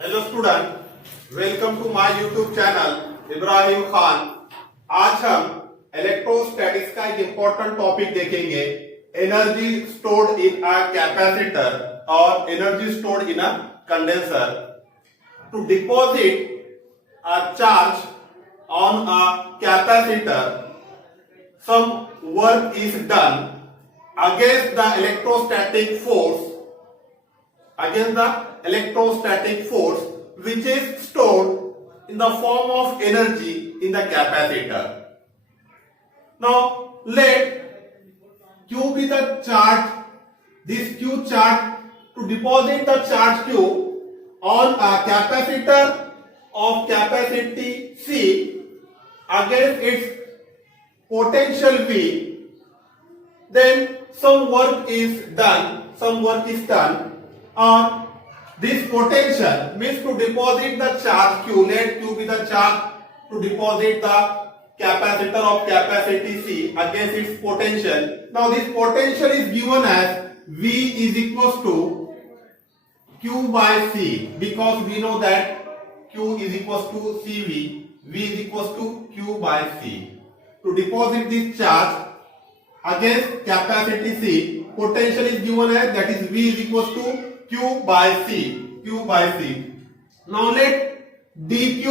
Hello student, welcome to my YouTube channel Ibrahim Khan. आज हम electrostatics का एक इंपॉर्टेंट टॉपिक देखेंगे, energy stored in a capacitor और energy stored in a condenser. To deposit a charge on a capacitor, some work is done against the electrostatic force which is stored in the form of energy in the capacitor. Now let Q be the charge, this Q charge, to deposit the charge Q on a capacitor of capacity C against its potential V, then some work is done on this potential, means to deposit the charge Q. Let Q be the charge to deposit the capacitor of capacity C against its potential. Now this potential is given as V is equals to Q by C, because we know that Q is equals to CV, V is equals to Q by C. To deposit this charge against capacity C, potential is given as, that is V is equals to Q by C. Now let dq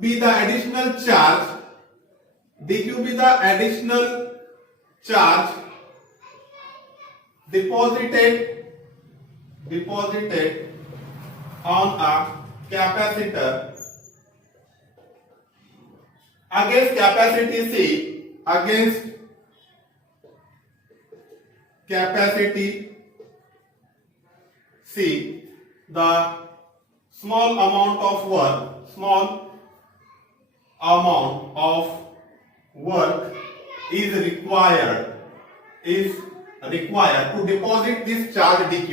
be the additional charge, deposited on a capacitor against capacity C, the small amount of work is required to deposit this charge dq.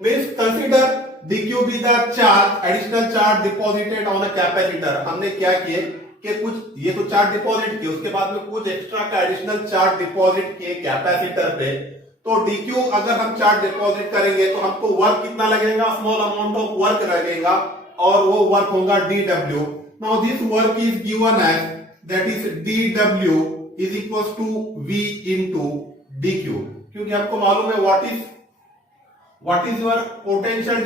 Means consider dq be the charge, additional charge deposited on a capacitor. हमने क्या किए कि कुछ ये तो charge deposit किए, उसके बाद में कुछ एक्स्ट्रा का एडिशनल चार्ज डिपॉजिट किए कैपेसिटर पे। तो dq अगर हम चार्ज डिपॉजिट करेंगे तो हमको वर्क कितना लगेगा, स्मॉल अमाउंट ऑफ वर्क लगेगा, और वो वर्क होगा dw. Now this work is given as, that is dw is equals to v into dq, क्योंकि आपको मालूम है what is your potential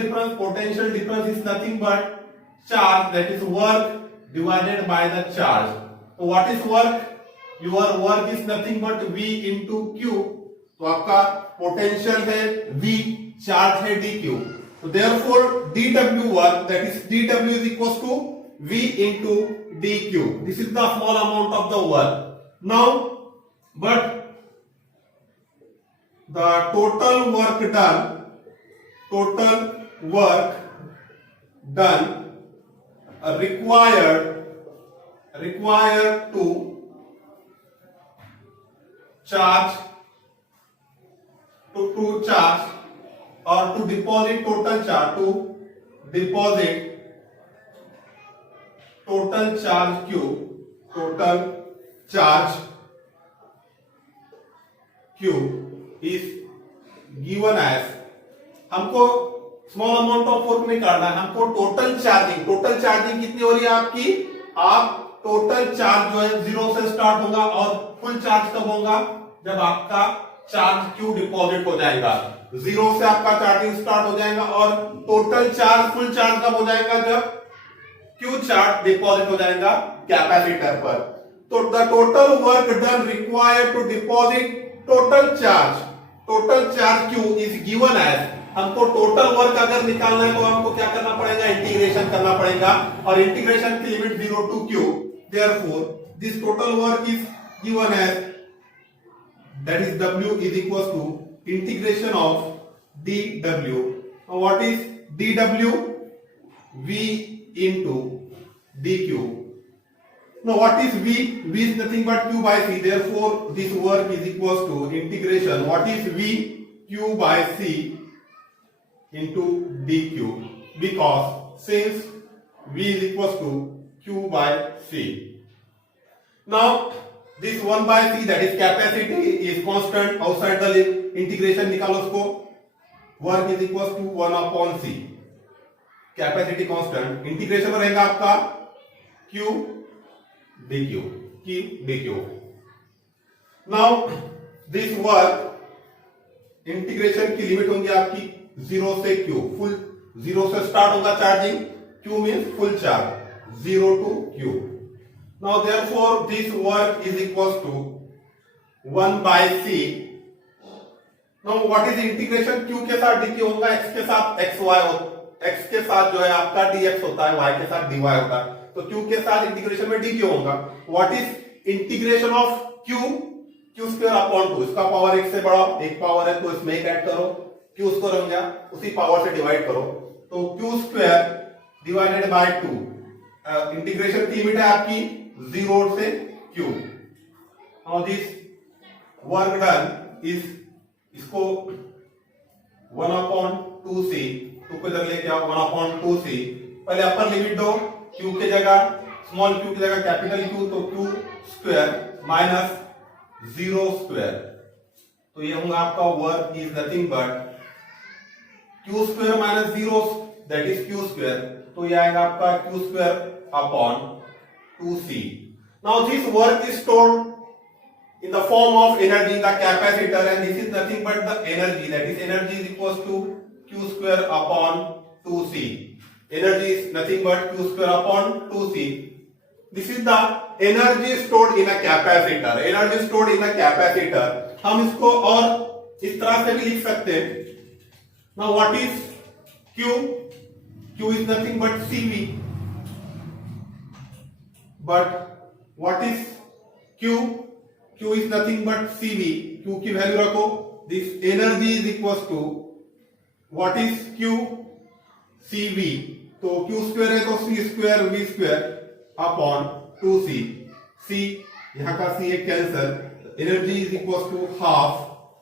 difference is nothing but charge, that is work divided by the charge. So what is work? Your work is nothing but V into Q. तो आपका potential है V, charge है dq. So therefore dw work, that is dw is equals to V into dq. This is the small amount of the work. Now, but the total work done required to charge or to deposit total charge Q is given as, हमको small amount of work निकालना है, हमको total charging कितनी हो रही है आपकी, आप टोटल चार्ज जो है जीरो से स्टार्ट होगा और फुल चार्ज कब होगा, जब आपका चार्ज क्यू डिपॉजिट हो जाएगा। जीरो से आपका चार्जिंग स्टार्ट हो जाएगा और टोटल चार्ज फुल चार्ज कब हो जाएगा, जब क्यू चार्ज डिपॉजिट हो जाएगा कैपेसिटर पर। तो the total work done required to deposit total charge Q is given as, हमको टोटल वर्क अगर निकालना है तो हमको क्या करना पड़ेगा, इंटीग्रेशन करना पड़ेगा, और इंटीग्रेशन की limit 0 to q. Therefore this total work is given as, that is w is equals to integration of dw. Now what is dw? V into dq. Now what is v? V is nothing but q by c. Therefore this work is equals to integration, what is v? Q by c into dq, because since v is equals to q by c. Now this 1 by c, that is capacity, is constant outside the integration, निकालो उसको, work is equals to 1 upon c. Capacity constant, integration में रहेगा आपका Q dQ, Q dQ. Now this work integration की limit होंगी आपकी 0 से Q, full 0 से स्टार्ट होगा charging, Q means full charge, 0 to Q. Now therefore this work is equals to 1 by C. Now what is integration? Q के साथ D होगा, x के साथ xy होता, x के साथ जो है आपका dx होता है, y के साथ dy होता है, तो Q के साथ इंटीग्रेशन में डी होगा. What is integration of Q? Q square upon 2, इसका पावर एक से बड़ा, एक पावर है तो इसमें एक ऐड करो, Q स्क्वायर हो गया, उसी पावर से डिवाइड करो, तो Q square divided by 2. Integration की लिमिट है आपकी 0 से Q. Now this work done is, इसको 1/2c, 2 को इधर लेके आओ, 1/2c. पहले अपर लिमिट दो, Q की जगह स्मॉल q की जगह कैपिटल Q, तो Q स्क्वायर माइनस 0 स्क्वायर, तो ये होगा आपका work is nothing but Q square minus 0, that is Q square, तो ये आएगा आपका Q square upon 2c. Now this work is stored in the form of energy in the capacitor, and this is nothing but the energy, that is energy is equals to Q square upon 2c. Energy is nothing but Q square upon 2c. This is the energy stored in a capacitor. Energy stored in a capacitor. हम इसको और इस तरह से भी लिख सकते हैं. Now what is Q? Q is nothing but CV. But what is Q? Q is nothing but CV. Q की वैल्यू रखो. This energy is equals to what is Q? CV. तो Q स्क्वायर है तो C square V square upon 2C. C यहाँ का C एक cancer. Energy is equals to half,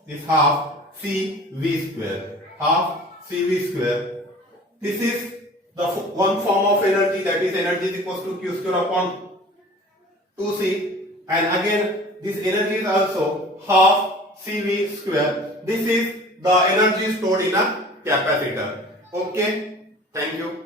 this half C V square, half C V square. This is the one form of energy, that is energy is equals to Q square upon 2C, and again this energy is also half CV square. This is the energy stored in a capacitor. Okay, thank you.